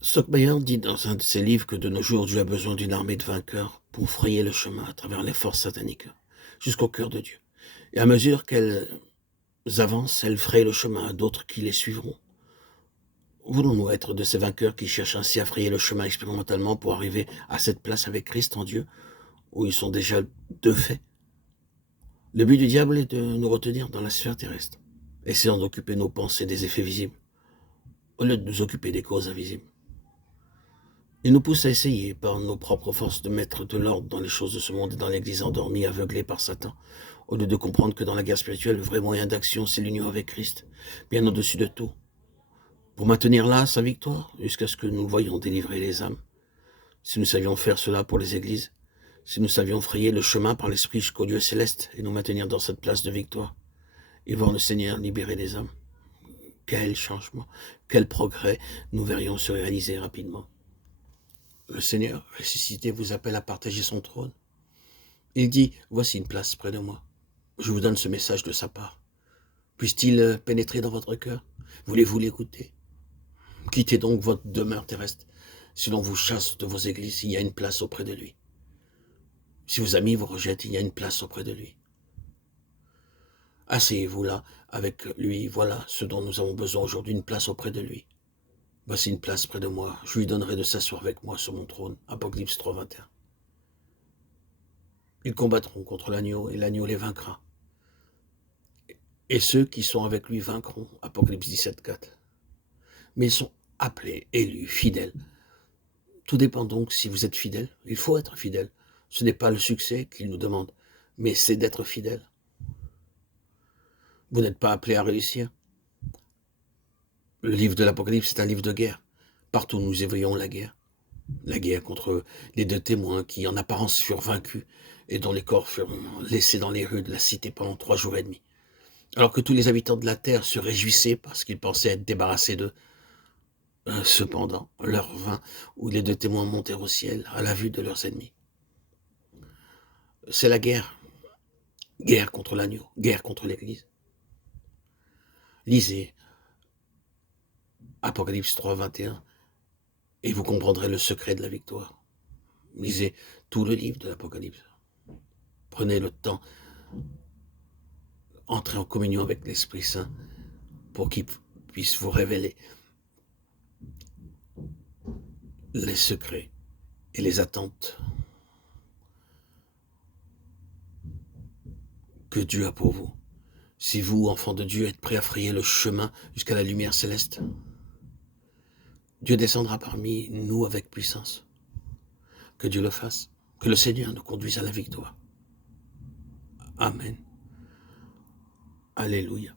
Stockmayer dit dans un de ses livres que de nos jours, Dieu a besoin d'une armée de vainqueurs pour frayer le chemin à travers les forces sataniques, jusqu'au cœur de Dieu. Et à mesure qu'elles avancent, elles frayent le chemin à d'autres qui les suivront. Voulons-nous être de ces vainqueurs qui cherchent ainsi à frayer le chemin expérimentalement pour arriver à cette place avec Christ en Dieu, où ils sont déjà de fait? Le but du diable est de nous retenir dans la sphère terrestre, essayant d'occuper nos pensées des effets visibles, au lieu de nous occuper des causes invisibles. Il nous pousse à essayer, par nos propres forces, de mettre de l'ordre dans les choses de ce monde et dans l'Église endormie, aveuglée par Satan, au lieu de comprendre que dans la guerre spirituelle, le vrai moyen d'action, c'est l'union avec Christ, bien au-dessus de tout, pour maintenir là sa victoire, jusqu'à ce que nous voyions délivrer les âmes. Si nous savions faire cela pour les églises, si nous savions frayer le chemin par l'Esprit jusqu'au Dieu céleste et nous maintenir dans cette place de victoire, et voir le Seigneur libérer les âmes, quel changement, quel progrès nous verrions se réaliser rapidement. Le Seigneur ressuscité vous appelle à partager son trône. Il dit, voici une place près de moi. Je vous donne ce message de sa part. Puisse-t-il pénétrer dans votre cœur? Voulez-vous l'écouter? Quittez donc votre demeure terrestre. Si l'on vous chasse de vos églises, il y a une place auprès de lui. Si vos amis vous rejettent, il y a une place auprès de lui. Asseyez-vous là avec lui, voilà ce dont nous avons besoin aujourd'hui, une place auprès de lui. Voici une place près de moi, je lui donnerai de s'asseoir avec moi sur mon trône. Apocalypse 3, 21. Ils combattront contre l'agneau et l'agneau les vaincra. Et ceux qui sont avec lui vaincront. Apocalypse 17, 4. Mais ils sont appelés, élus, fidèles. Tout dépend donc si vous êtes fidèle. Il faut être fidèle. Ce n'est pas le succès qu'il nous demande, mais c'est d'être fidèle. Vous n'êtes pas appelé à réussir. Le livre de l'Apocalypse, c'est un livre de guerre. Partout nous éveillons la guerre. La guerre contre les deux témoins qui, en apparence, furent vaincus et dont les corps furent laissés dans les rues de la cité pendant 3 jours et demi. Alors que tous les habitants de la terre se réjouissaient parce qu'ils pensaient être débarrassés d'eux. Cependant, l'heure vint où les deux témoins montèrent au ciel à la vue de leurs ennemis. C'est la guerre. Guerre contre l'agneau, guerre contre l'Église. Lisez Apocalypse 3, 21 et vous comprendrez le secret de la victoire. Lisez tout le livre de l'Apocalypse. Prenez le temps, entrez en communion avec l'Esprit Saint pour qu'il puisse vous révéler les secrets et les attentes que Dieu a pour vous. Si vous, enfants de Dieu, êtes prêts à frayer le chemin jusqu'à la lumière céleste, Dieu descendra parmi nous avec puissance. Que Dieu le fasse, que le Seigneur nous conduise à la victoire. Amen. Alléluia.